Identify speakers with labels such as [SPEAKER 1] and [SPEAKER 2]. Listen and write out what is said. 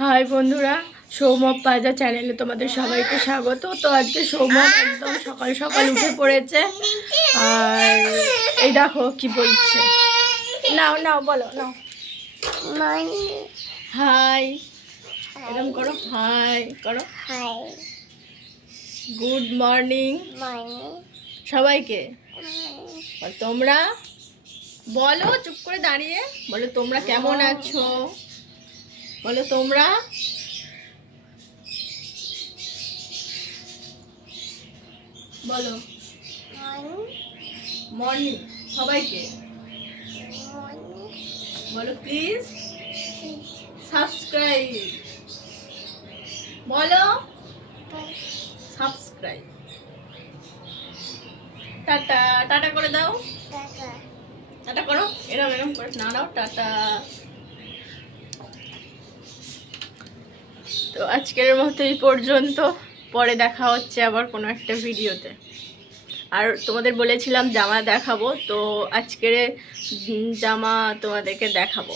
[SPEAKER 1] High বন্ধুরা সৌমক পাজা চ্যানেলে তোমাদের সবাইকে স্বাগত। তো আজকে সৌমক একদম সকাল সকাল উঠে পড়েছে। আর এই দেখো কি বলছে। নাও নাও, বলো, নাও। হাই। এরকম করো, হাই করো। Good morning. সবাইকে। তোমরা? বলো, চুপ করে দাঁড়িয়ে। বলো, তোমরা কেমন আছো? বলো তোমরা। বলো। মর্নিং সবাইকে। বলো প্লিজ সাবস্ক্রাইব বলো। সাবস্ক্রাইব টাটা টাটা করে দাও। টাটা। করো। এরম এরম করে। না দাও টাটা। তো আজকের মতো এই পর্যন্ত। পরে দেখা হচ্ছে আবার কোনো একটা ভিডিওতে। আর তোমাদের বলেছিলাম জামা দেখাবো, তো আজকের জামা তোমাদেরকে দেখাবো।